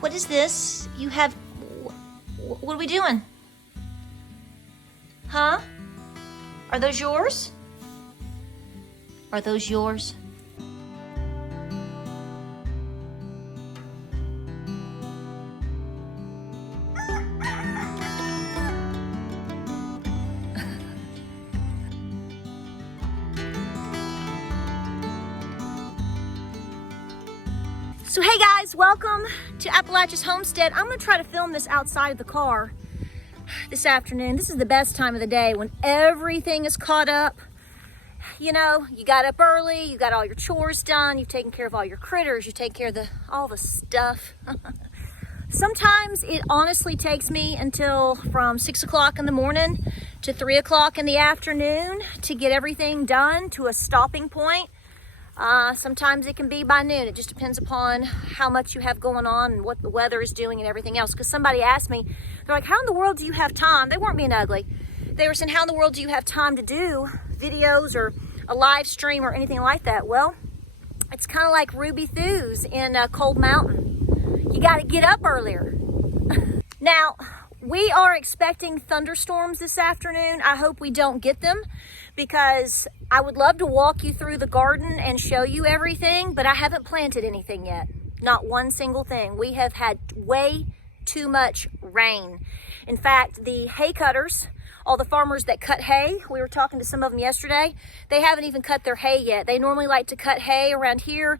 What is this? You have... What are we doing? Huh? Are those yours? Are those yours? So hey guys, welcome to Appalachia's Homestead. I'm gonna try to film this outside of the car this afternoon. This is the best time of the day when everything is caught up. You know, you got up early, you got all your chores done, you've taken care of all your critters, you take care of all the stuff. Sometimes it honestly takes me until from 6 o'clock in the morning to 3 o'clock in the afternoon to get everything done to a stopping point. Sometimes it can be by noon. It just depends upon how much you have going on and what the weather is doing and everything else. Because somebody asked me, they're like, how in the world do you have time? They weren't being ugly. They were saying, how in the world do you have time to do videos or a live stream or anything like that? Well, it's kind of like Ruby Thews in Cold Mountain. You got to get up earlier. Now, we are expecting thunderstorms this afternoon. I hope we don't get them because I would love to walk you through the garden and show you everything, but I haven't planted anything yet. Not one single thing. We have had way too much rain. In fact, the hay cutters, all the farmers that cut hay, we were talking to some of them yesterday, they haven't even cut their hay yet. They normally like to cut hay around here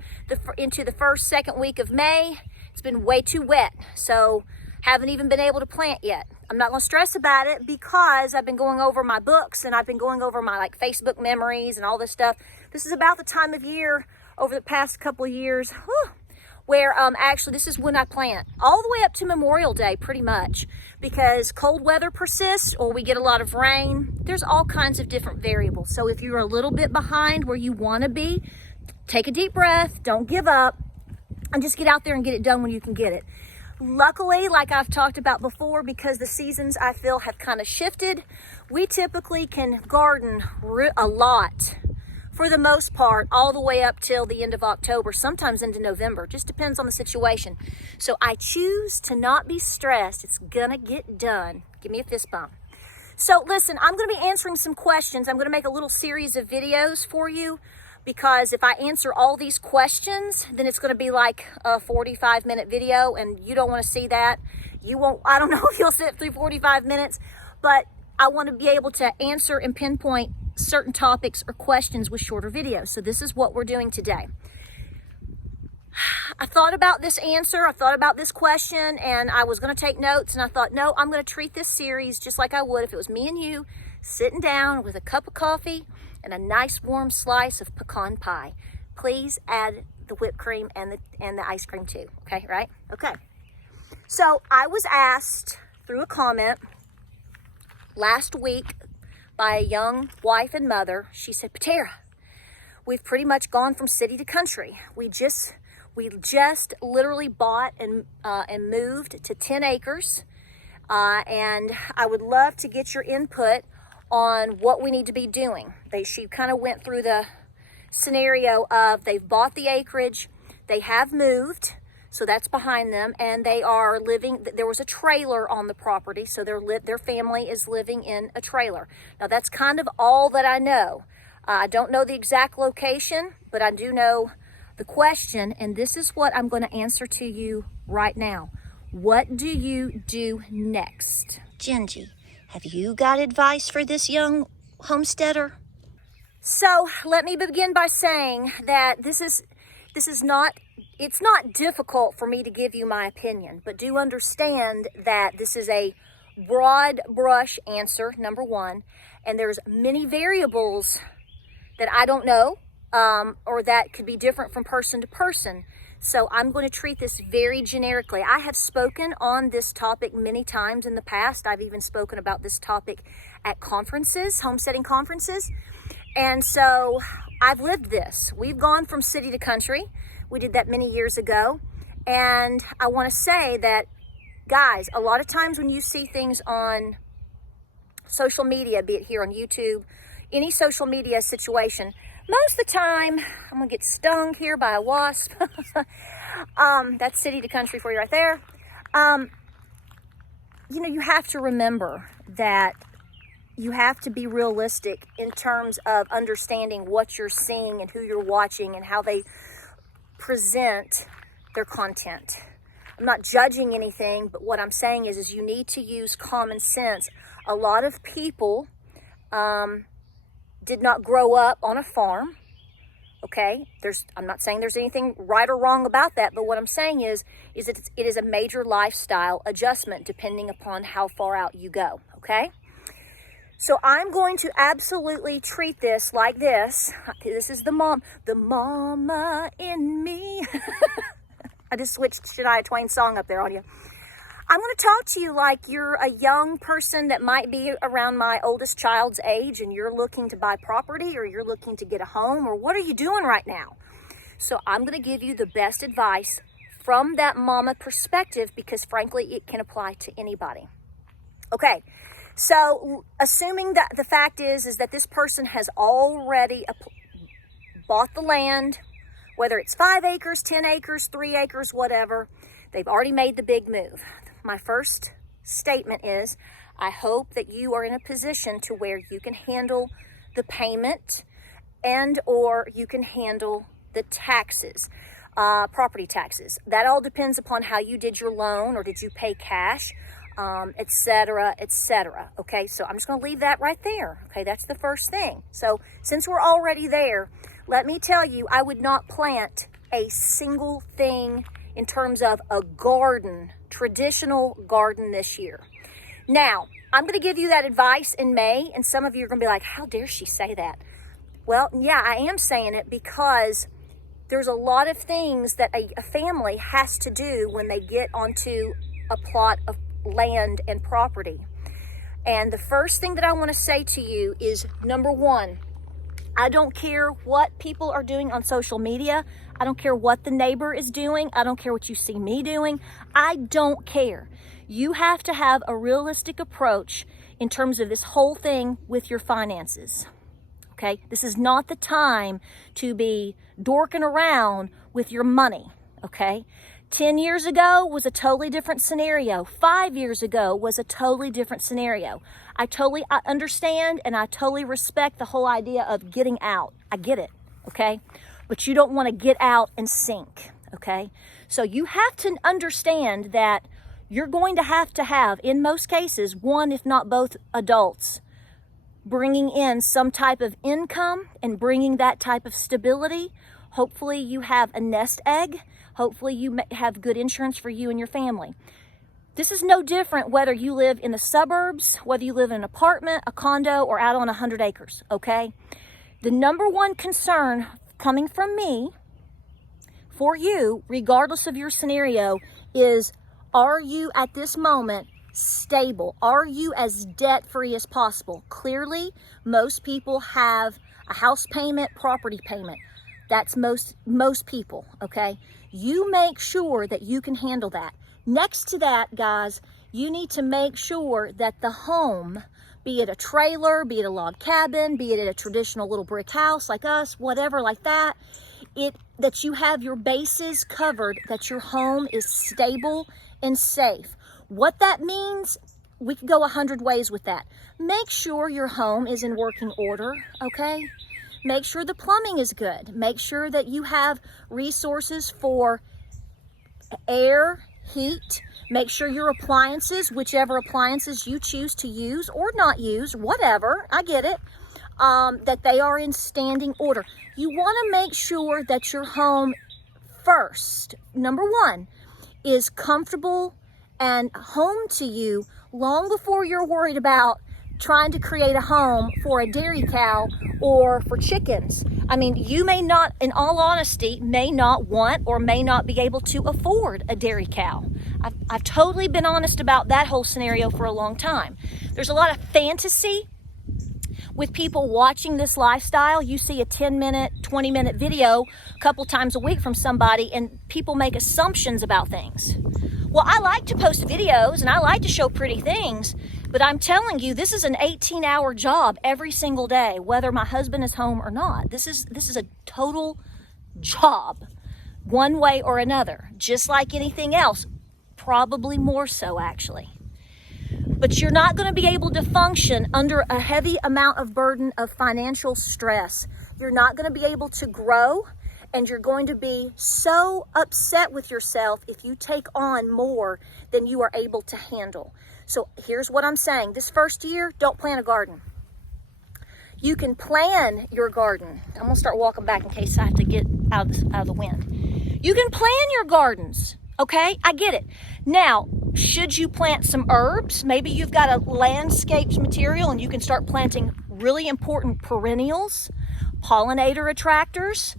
into the first, second week of May. It's been way too wet, so haven't even been able to plant yet. I'm not gonna stress about it because I've been going over my books and I've been going over my Facebook memories and all this stuff. This is about the time of year over the past couple of years where actually this is when I plant all the way up to Memorial Day pretty much, because cold weather persists or we get a lot of rain. There's all kinds of different variables. So if you're a little bit behind where you wanna be, take a deep breath, don't give up, and just get out there and get it done when you can get it. Luckily, like I've talked about before, because the seasons I feel have kind of shifted, we typically can garden a lot for the most part all the way up till the end of October, sometimes into November. Just depends on the situation. So I choose to not be stressed. It's gonna get done. Give me a fist bump. So listen, I'm gonna be answering some questions. I'm gonna make a little series of videos for you, because if I answer all these questions, then it's going to be like a 45-minute video, and you don't want to see that. You won't, I don't know if you'll sit through 45 minutes, but I want to be able to answer and pinpoint certain topics or questions with shorter videos. So this is what we're doing today. I thought about this answer, I thought about this question, and I was going to take notes, and I thought, no, I'm going to treat this series just like I would if it was me and you sitting down with a cup of coffee and a nice warm slice of pecan pie. Please add the whipped cream and the ice cream too. Okay, right? Okay. So I was asked through a comment last week by a young wife and mother. She said, Patera, we've pretty much gone from city to country. We just literally bought and moved to 10 acres. And I would love to get your input on what we need to be doing. She kind of went through the scenario of they've bought the acreage, they have moved, so that's behind them, and they are living, there was a trailer on the property, so their family is living in a trailer. Now that's kind of all that I know. I don't know the exact location, but I do know the question, and this is what I'm going to answer to you right now. What do you do next? Gingy, have you got advice for this young homesteader? So let me begin by saying that it's not difficult for me to give you my opinion, but do understand that this is a broad brush answer, number one, and there's many variables that I don't know, or that could be different from person to person. So I'm going to treat this very generically. I have spoken on this topic many times in the past. I've even spoken about this topic at conferences, homesteading conferences. And so I've lived this. We've gone from city to country. We did that many years ago. And I want to say that, guys, a lot of times when you see things on social media, be it here on YouTube, any social media situation. Most of the time, I'm gonna get stung here by a wasp. That's city to country for you right there. You know, you have to remember that you have to be realistic in terms of understanding what you're seeing and who you're watching and how they present their content. I'm not judging anything, but what I'm saying is you need to use common sense. A lot of people did not grow up on a farm, okay? I'm not saying there's anything right or wrong about that, but what I'm saying is that it is a major lifestyle adjustment depending upon how far out you go, okay? So I'm going to absolutely treat this like this. This is the mama in me. I just switched Shania Twain's song up there on you. I'm going to talk to you like you're a young person that might be around my oldest child's age and you're looking to buy property or you're looking to get a home or what are you doing right now? So I'm going to give you the best advice from that mama perspective because frankly, it can apply to anybody. Okay, so assuming that the fact is that this person has already bought the land, whether it's 5 acres, 10 acres, 3 acres, whatever, they've already made the big move. My first statement is, I hope that you are in a position to where you can handle the payment and or you can handle the taxes, property taxes. That all depends upon how you did your loan or did you pay cash, et cetera, et cetera. Okay, so I'm just going to leave that right there. Okay, that's the first thing. So since we're already there, let me tell you, I would not plant a single thing in terms of a garden, traditional garden this year. Now, I'm going to give you that advice in May, and some of you are going to be like, how dare she say that? Well, yeah, I am saying it because there's a lot of things that a family has to do when they get onto a plot of land and property. And the first thing that I want to say to you is, number one, I don't care what people are doing on social media. I don't care what the neighbor is doing. I don't care what you see me doing. I don't care. You have to have a realistic approach in terms of this whole thing with your finances. Okay? This is not the time to be dorking around with your money. Okay? 10 years ago was a totally different scenario. 5 years ago was a totally different scenario. I understand and I totally respect the whole idea of getting out. I get it, okay? But you don't want to get out and sink, okay? So you have to understand that you're going to have, in most cases, one if not both adults bringing in some type of income and bringing that type of stability. Hopefully you have a nest egg. Hopefully you have good insurance for you and your family. This is no different whether you live in the suburbs, whether you live in an apartment, a condo, or out on 100 acres, okay? The number one concern coming from me for you, regardless of your scenario, is are you at this moment stable? Are you as debt-free as possible? Clearly, most people have a house payment, property payment. That's most people, okay? You make sure that you can handle that. Next to that, guys, you need to make sure that the home, be it a trailer, be it a log cabin, be it a traditional little brick house like us, whatever like that, that you have your bases covered, that your home is stable and safe. What that means, we could go 100 ways with that. Make sure your home is in working order, okay? Make sure the plumbing is good. Make sure that you have resources for air, heat. Make sure your appliances, whichever appliances you choose to use or not use, whatever, I get it, that they are in standing order. You want to make sure that your home first, number one, is comfortable and home to you long before you're worried about trying to create a home for a dairy cow or for chickens. I mean, you may not, in all honesty, may not want or may not be able to afford a dairy cow. I've totally been honest about that whole scenario for a long time. There's a lot of fantasy with people watching this lifestyle. You see a 10-minute, 20-minute video a couple times a week from somebody and people make assumptions about things. Well, I like to post videos and I like to show pretty things, But I'm telling you, this is an 18-hour job every single day, whether my husband is home or not. This is a total job, one way or another, just like anything else, probably more so actually. But you're not going to be able to function under a heavy amount of burden of financial stress. You're not going to be able to grow, and you're going to be so upset with yourself if you take on more than you are able to handle. So here's what I'm saying. This first year, don't plant a garden. You can plan your garden. I'm going to start walking back in case I have to get out of the wind. You can plan your gardens, okay? I get it. Now, should you plant some herbs? Maybe you've got a landscapes material and you can start planting really important perennials, pollinator attractors,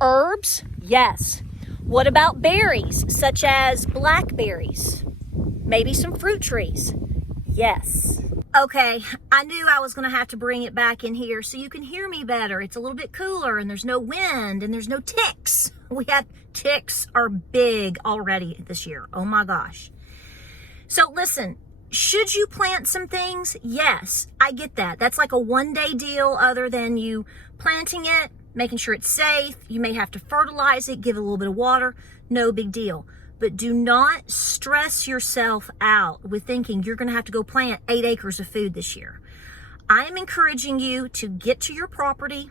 herbs. Yes. What about berries, such as blackberries? Maybe some fruit trees. Yes. Okay, I knew I was going to have to bring it back in here so you can hear me better. It's a little bit cooler and there's no wind and there's no ticks. Ticks are big already this year. Oh my gosh. So listen, should you plant some things? Yes, I get that. That's like a one-day deal other than you planting it, making sure it's safe. You may have to fertilize it, give it a little bit of water. No big deal. But do not stress yourself out with thinking you're going to have to go plant 8 acres of food this year. I am encouraging you to get to your property,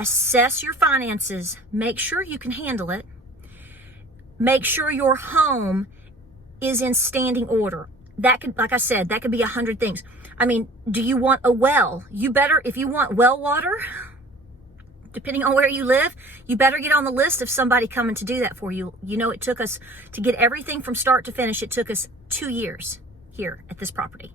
assess your finances, make sure you can handle it, make sure your home is in standing order. That could, like I said, that could be 100 things. I mean, do you want a well? You better, if you want well water, depending on where you live, you better get on the list of somebody coming to do that for you. You know, it took us, to get everything from start to finish, it took us 2 years here at this property.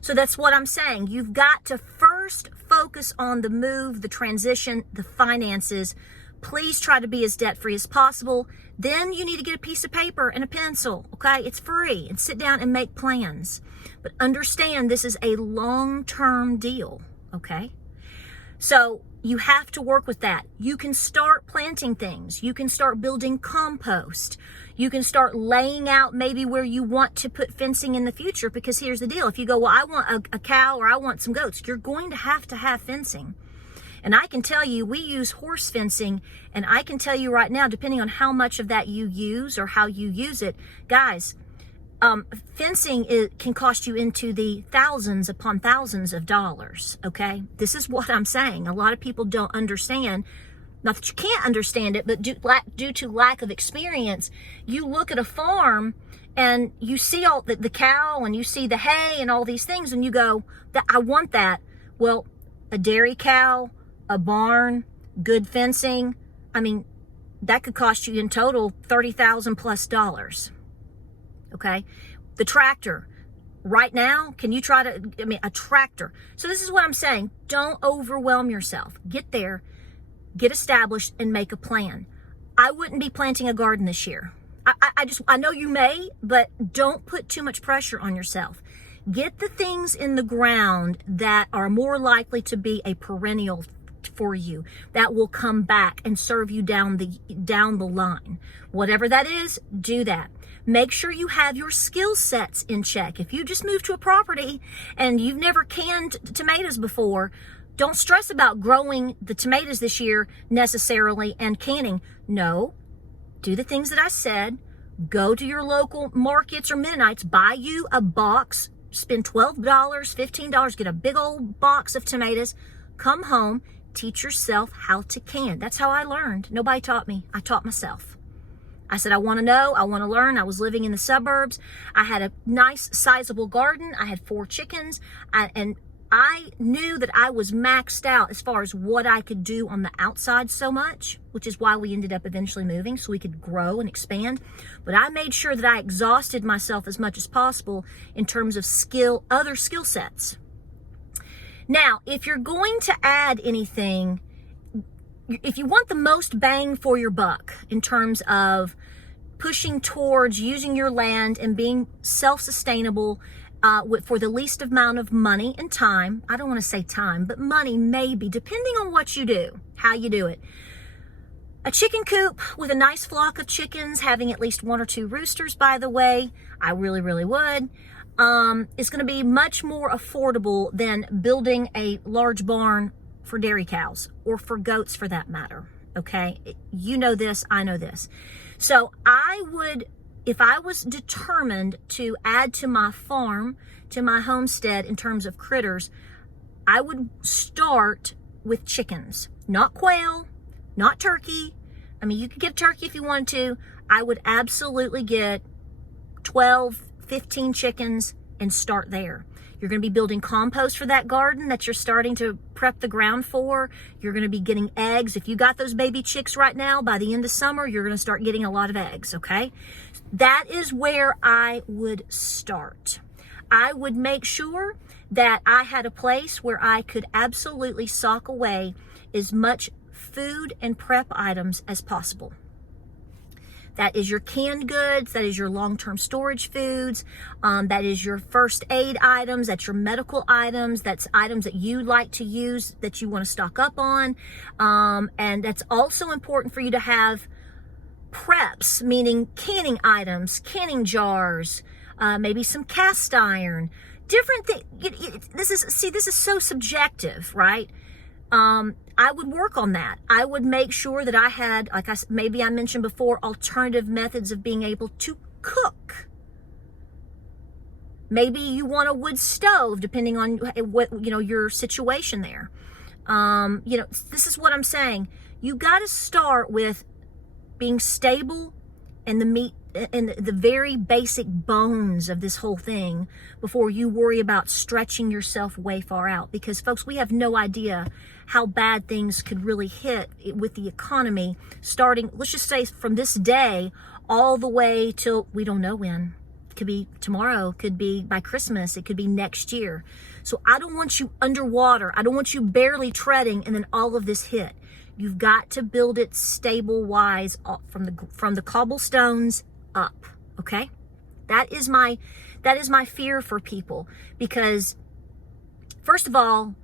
So that's what I'm saying. You've got to first focus on the move, the transition, the finances. Please try to be as debt-free as possible. Then you need to get a piece of paper and a pencil, okay? It's free, and sit down and make plans. But understand this is a long-term deal, okay? So you have to work with that. You can start planting things. You can start building compost. You can start laying out maybe where you want to put fencing in the future, because here's the deal. If you go, well, I want a cow or I want some goats, you're going to have fencing. And I can tell you, we use horse fencing, and I can tell you right now, depending on how much of that you use or how you use it, guys, fencing can cost you into the thousands upon thousands of dollars, okay? This is what I'm saying. A lot of people don't understand. Not that you can't understand it, but due to lack of experience, you look at a farm and you see all the cow and you see the hay and all these things, and you go, I want that. Well, a dairy cow, a barn, good fencing, I mean, that could cost you in total $30,000 plus dollars. Okay, the tractor right now, can you try to, a tractor. So this is what I'm saying. Don't overwhelm yourself. Get there, get established, and make a plan. I wouldn't be planting a garden this year. I know you may, but don't put too much pressure on yourself. Get the things in the ground that are more likely to be a perennial for you, that will come back and serve you down the line. Whatever that is, do that. Make sure you have your skill sets in check. If you just moved to a property and you've never canned tomatoes before, don't stress about growing the tomatoes this year necessarily and canning. No, do the things that I said. Go to your local markets or Mennonites, buy you a box, spend $12, $15, get a big old box of tomatoes, come home, teach yourself how to can. That's how I learned. Nobody taught me. I taught myself. I said, I want to know, I want to learn. I was living in the suburbs. I had a nice sizable garden. I had 4 chickens, and I knew that I was maxed out as far as what I could do on the outside so much, which is why we ended up eventually moving, so we could grow and expand. But I made sure that I exhausted myself as much as possible in terms of other skill sets. Now, if you're going to add anything, if you want the most bang for your buck in terms of pushing towards using your land and being self-sustainable for the least amount of money and time, I don't want to say time, but money maybe, depending on what you do, how you do it. A chicken coop with a nice flock of chickens, having at least 1 or 2 roosters, by the way, I really, really would. is going to be much more affordable than building a large barn for dairy cows or for goats for that matter. Okay. You know this, I know this. So if I was determined to add to my farm, to my homestead in terms of critters, I would start with chickens, not quail, not turkey. I mean, you could get turkey if you wanted to. I would absolutely get 12, 15 chickens and start there. You're going to be building compost for that garden that you're starting to prep the ground for. You're going to be getting eggs. If you got those baby chicks right now, by the end of summer, you're going to start getting a lot of eggs, okay? That is where I would start. I would make sure that I had a place where I could absolutely sock away as much food and prep items as possible. That is your canned goods, that is your long-term storage foods, that is your first aid items, that's your medical items, that's items that you like to use, that you want to stock up on. And that's also important for you to have preps, meaning canning items, canning jars, maybe some cast iron, different things. This is so subjective, right? I would work on that. I would make sure that I had, maybe I mentioned before, alternative methods of being able to cook. Maybe you want a wood stove, depending on what, your situation there. This is what I'm saying. You got to start with being stable and the meat and the very basic bones of this whole thing before you worry about stretching yourself way far out. Because folks, we have no idea how bad things could really hit with the economy starting, let's just say from this day all the way till we don't know when. It could be tomorrow, could be by Christmas, it could be next year. So I don't want you underwater. I don't want you barely treading and then all of this hit. You've got to build it stable wise from the cobblestones up. Okay. That is my fear for people, because first of all,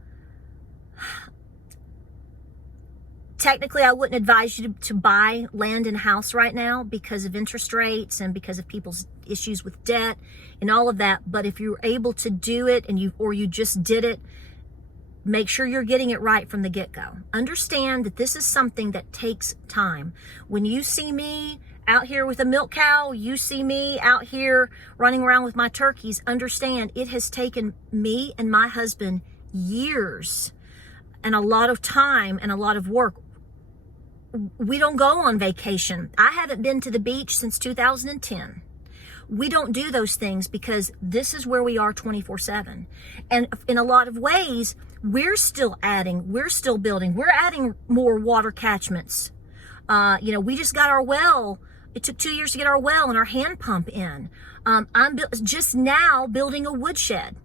technically I wouldn't advise you to buy land and house right now because of interest rates and because of people's issues with debt and all of that. But if you're able to do it and you just did it, make sure you're getting it right from the get-go. Understand that this is something that takes time. When you see me out here with a milk cow, you see me out here running around with my turkeys, understand it has taken me and my husband years and a lot of time and a lot of work. We don't go on vacation. I haven't been to the beach since 2010. We don't do those things because this is where we are 24/7. And in a lot of ways, we're still adding, we're still building, we're adding more water catchments. We just got our well. It took 2 years to get our well and our hand pump in. I'm just now building a woodshed.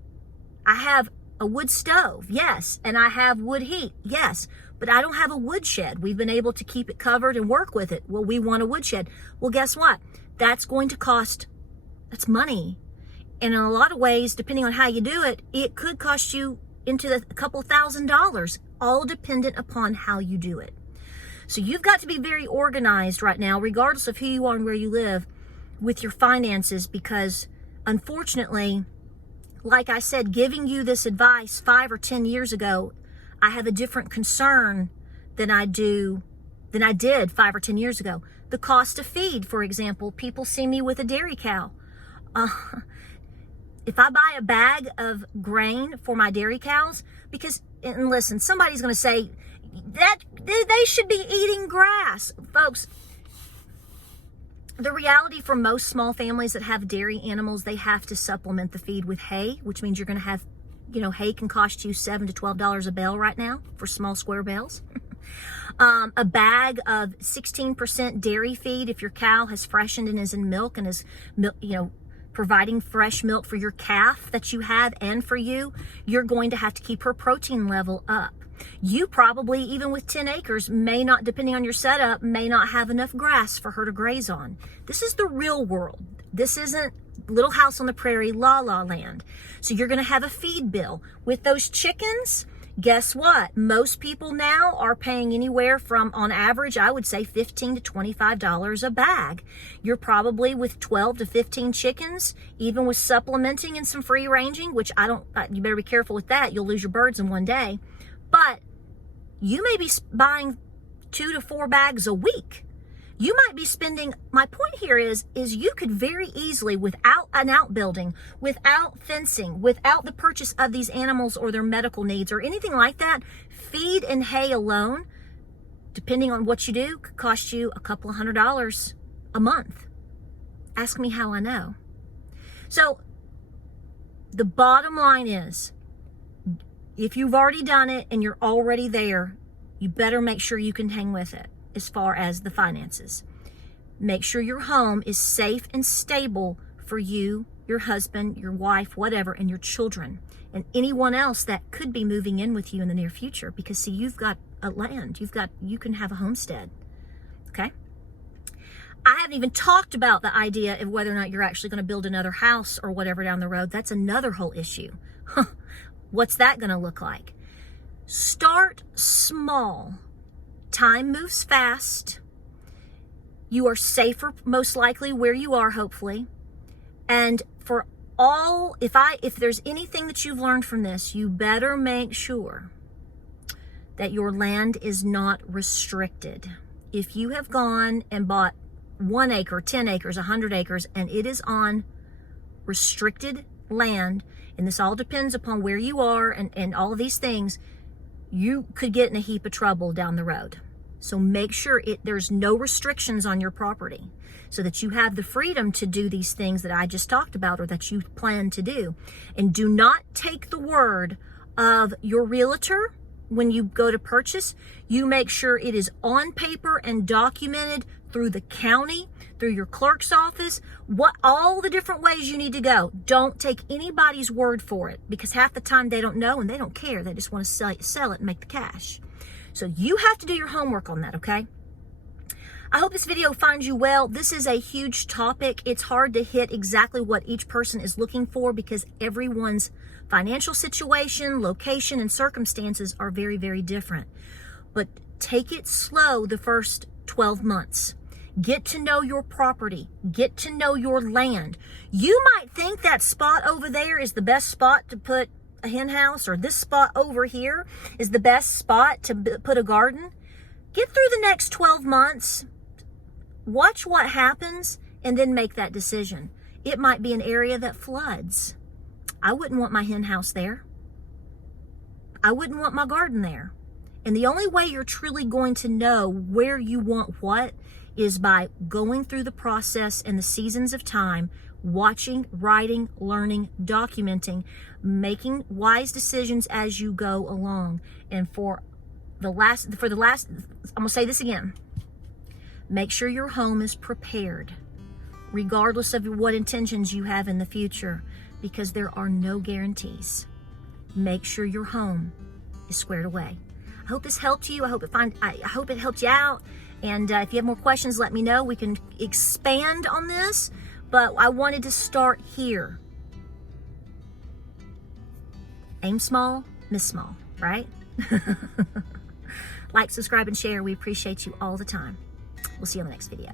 I have a wood stove, yes, and I have wood heat, yes, but I don't have a woodshed. We've been able to keep it covered and work with it. Well, we want a woodshed. Well, guess what? That's going to cost, that's money. And in a lot of ways, depending on how you do it, it could cost you into a couple $1,000s, all dependent upon how you do it. So you've got to be very organized right now, regardless of who you are and where you live, with your finances, because unfortunately, like I said, giving you this advice 5 or 10 years ago, I have a different concern than I did 5 or 10 years ago. The cost of feed, for example, people see me with a dairy cow. If I buy a bag of grain for my dairy cows, and listen, somebody's going to say that they should be eating grass. Folks, the reality for most small families that have dairy animals, they have to supplement the feed with hay, which means you're going to have, hay can cost you $7 to $12 a bale right now for small square bales. A bag of 16% dairy feed, if your cow has freshened and is in milk and is, providing fresh milk for your calf that you have and for you, you're going to have to keep her protein level up. You probably, even with 10 acres, may not, depending on your setup, may not have enough grass for her to graze on. This is the real world. This isn't Little House on the Prairie, la la land. So you're going to have a feed bill. With those chickens, Guess what? Most people now are paying anywhere from, on average, I would say $15 to $25 a bag. You're probably with 12 to 15 chickens, even with supplementing and some free ranging, which you better be careful with that. You'll lose your birds in one day. But you may be buying 2 to 4 bags a week. You might be spending, my point here is you could very easily, without an outbuilding, without fencing, without the purchase of these animals or their medical needs or anything like that, feed and hay alone, depending on what you do, could cost you a couple of $100 a month. Ask me how I know. So the bottom line is, if you've already done it and you're already there, you better make sure you can hang with it. As far as the finances, make sure your home is safe and stable for you, your husband, your wife, whatever, and your children, and anyone else that could be moving in with you in the near future. Because see, you've got a land, you can have a homestead. Okay. I haven't even talked about the idea of whether or not you're actually going to build another house or whatever down the road. That's another whole issue. What's that going to look like? Start small. Time moves fast. You are safer, most likely, where you are, hopefully. And if there's anything that you've learned from this, you better make sure that your land is not restricted. If you have gone and bought 1 acre, 10 acres, 100 acres, and it is on restricted land, and this all depends upon where you are and all of these things, you could get in a heap of trouble down the road. So make sure there's no restrictions on your property so that you have the freedom to do these things that I just talked about or that you plan to do. And do not take the word of your realtor when you go to purchase. You make sure it is on paper and documented through the county, through your clerk's office, all the different ways you need to go. Don't take anybody's word for it, because half the time they don't know and they don't care. They just want to sell it and make the cash. So you have to do your homework on that, okay? I hope this video finds you well. This is a huge topic. It's hard to hit exactly what each person is looking for because everyone's financial situation, location, and circumstances are very, very different. But take it slow the first 12 months. Get to know your property. Get to know your land. You might think that spot over there is the best spot to put a hen house, or this spot over here is the best spot to put a garden. Get through the next 12 months. Watch what happens and then make that decision. It might be an area that floods. I wouldn't want my hen house there. I wouldn't want my garden there. And the only way you're truly going to know where you want what is by going through the process and the seasons of time, watching, writing, learning, documenting, making wise decisions as you go along. And for the last, I'm gonna say this again. Make sure your home is prepared, regardless of what intentions you have in the future, because there are no guarantees. Make sure your home is squared away. I hope this helped you. I hope it helped you out. And if you have more questions, let me know. We can expand on this, but I wanted to start here. Aim small, miss small, right? Like, subscribe, and share. We appreciate you all the time. We'll see you on the next video.